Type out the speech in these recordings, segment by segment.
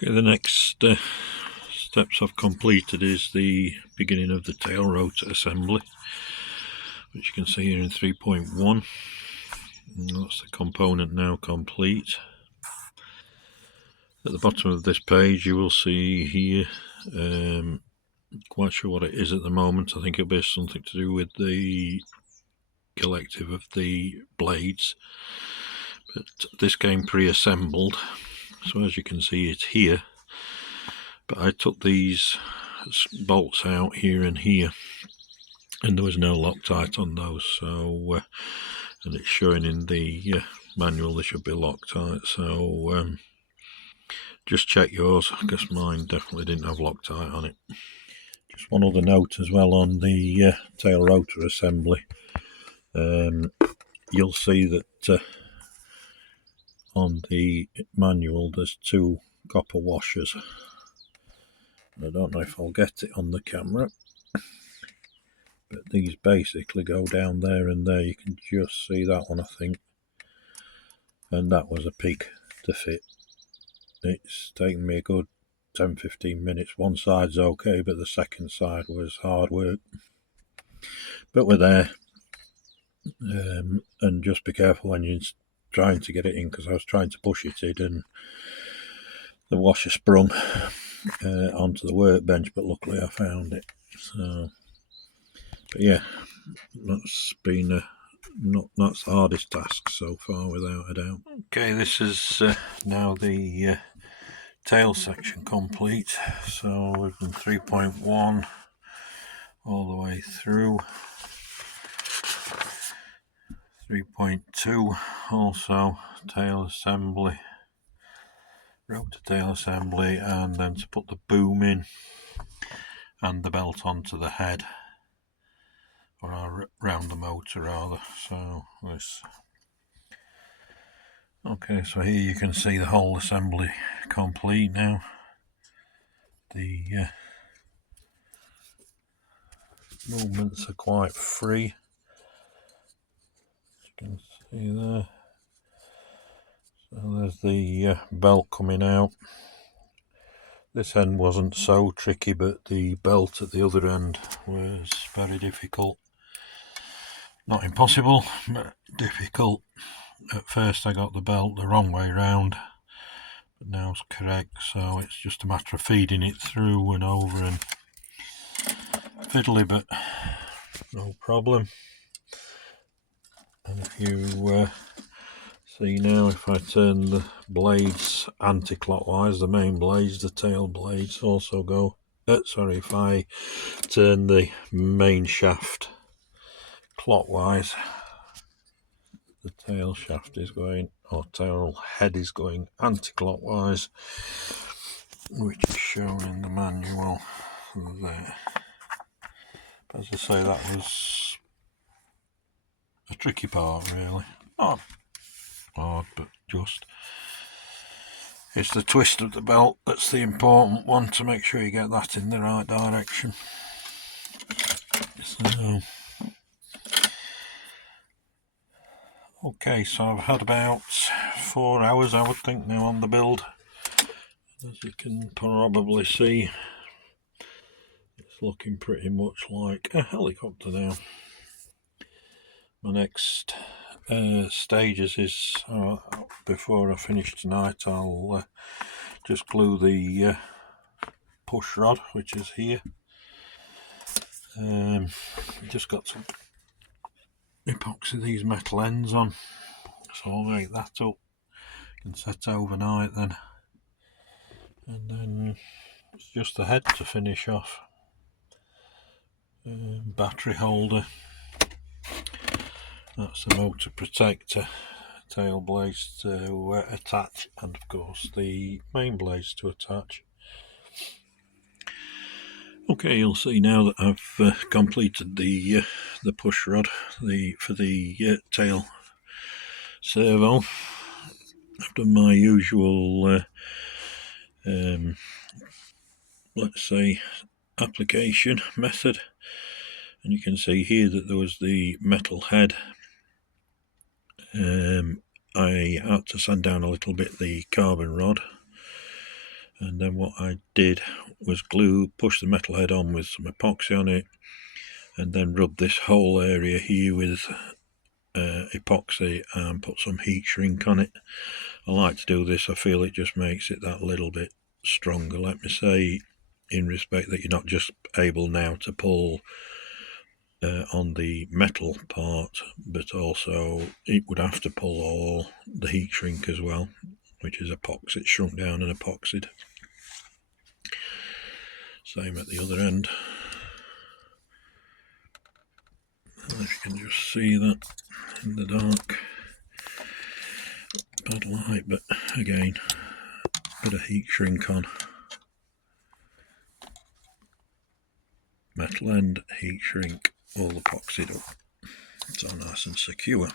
Okay, the next steps I've completed is the beginning of the tail rotor assembly, which you can see here in 3.1. That's the component now complete. At the bottom of this page you will see here, quite sure what it is at the moment. I think it'll be something to do with the collective of the blades, but this came pre-assembled, so as you can see it's here, but I took these bolts out here and here and there was no Loctite on those, so and it's showing in the manual they should be Loctite, so just check yours because mine definitely didn't have Loctite on it. Just one other note as well on the tail rotor assembly, you'll see that on the manual there's two copper washers. I don't know if I'll get it on the camera, but these basically go down there and there. You can just see that one, I think, and that was a pig to fit. It's taken me a good 10-15 minutes. One side's okay, but the second side was hard work, but we're there. And just be careful when you're trying to get it in, because I was trying to push it in and the washer sprung onto the workbench, but luckily I found it. So, but yeah, that's been that's the hardest task so far, without a doubt. Okay, this is now the tail section complete. So we've done 3.1 all the way through. 3.2 also tail assembly, rotor tail assembly, and then to put the boom in and the belt onto the head, or around the motor rather. So this, okay, so here you can see the whole assembly complete now. The movements are quite free, as you can see there. So there's the belt coming out. This end wasn't so tricky, but the belt at the other end was very difficult. Not impossible, but difficult. At first I got the belt the wrong way round, but now it's correct, so it's just a matter of feeding it through and over and fiddly, but no problem. And if you see now, if I turn the blades anti-clockwise, the main blades, the tail blades also go, if I turn the main shaft clockwise, the tail shaft is going, or tail head is going anti-clockwise, which is shown in the manual there. As I say, that was a tricky part really. Not hard, but just, it's the twist of the belt that's the important one, to make sure you get that in the right direction. So, okay, so I've had about 4 hours, I would think, now on the build. As you can probably see, it's looking pretty much like a helicopter now. My next stages is, before I finish tonight, I'll just glue the push rod, which is here. Just got to epoxy these metal ends on, so I'll make that up and set overnight then, and then it's just the head to finish off. Battery holder, that's the motor protector, tail blades to attach, and of course the main blades to attach. Okay, you'll see now that I've completed the push rod for the tail servo. I've done my usual let's say application method, and you can see here that there was the metal head. I had to sand down a little bit the carbon rod, And then what I did was push the metal head on with some epoxy on it, and then rub this whole area here with epoxy and put some heat shrink on it. I like to do this, I feel it just makes it that little bit stronger. Let me say, in respect that you're not just able now to pull on the metal part, but also it would have to pull all the heat shrink as well, which is epoxy, shrunk down and epoxied. Same at the other end. If you can just see that in the dark, bad light, but again, bit of heat shrink on. Metal end, heat shrink, all epoxied up. It's all nice and secure.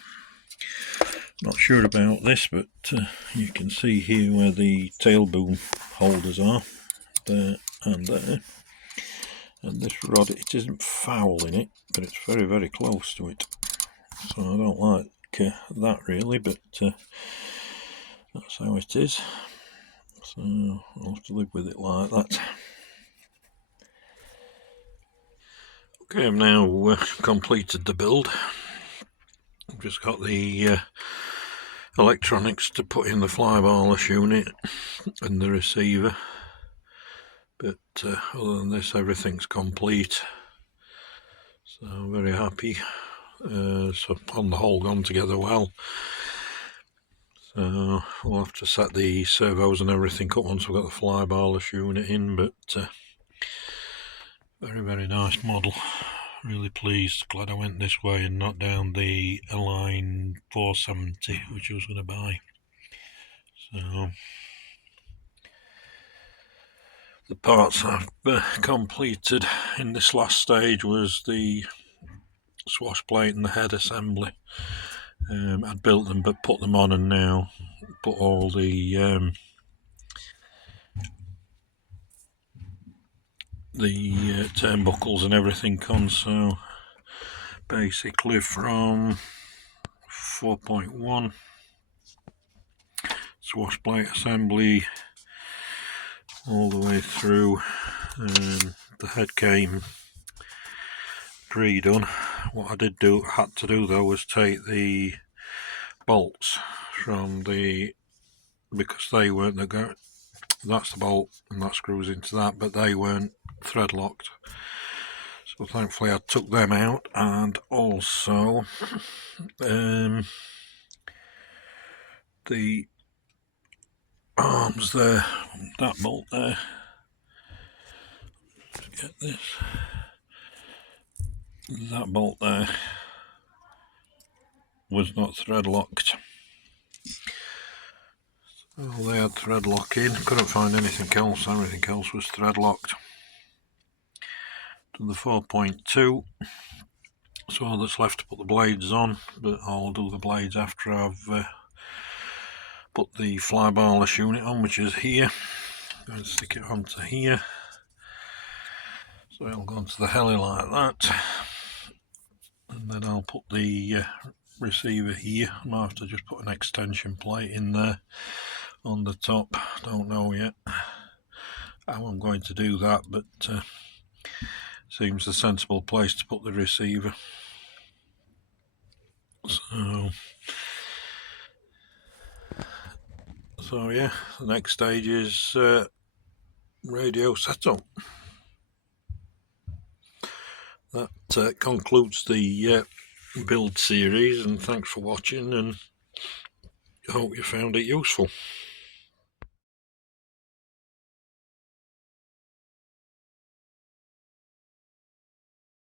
Not sure about this, but you can see here where the tail boom holders are, there and there. And this rod, it isn't foul in it, but it's very, very close to it. So I don't like that really, but that's how it is. So I'll have to live with it like that. Okay, I've now completed the build. I've just got the electronics to put in the flybarless unit and the receiver. But other than this, everything's complete. So I'm very happy. So on the whole, gone together well. So we'll have to set the servos and everything up once we've got the flybarless unit in, but very, very nice model. Really pleased. Glad I went this way and not down the Align 470, which I was going to buy. So the parts I've completed in this last stage was the swash plate and the head assembly. I'd built them but put them on, and now put all the turnbuckles and everything on. So basically from 4.1 swash plate assembly all the way through. The head came pre-done. What I had to do though was take the bolts from because they weren't that's the bolt and that screws into that, but they weren't thread locked. So thankfully I took them out, and also the arms there, that bolt there, get this, that bolt there was not thread locked. So they had thread lock in, couldn't find anything else, everything else was thread locked. To the 4.2, so all that's left to put the blades on, but I'll do the blades after I've put the flybarless unit on, which is here. I'm going to stick it onto here, so it'll go onto the heli like that, and then I'll put the receiver here. I might have to just put an extension plate in there on the top, don't know yet how I'm going to do that, but seems a sensible place to put the receiver. So yeah, the next stage is radio setup. That concludes the build series, and thanks for watching, and I hope you found it useful.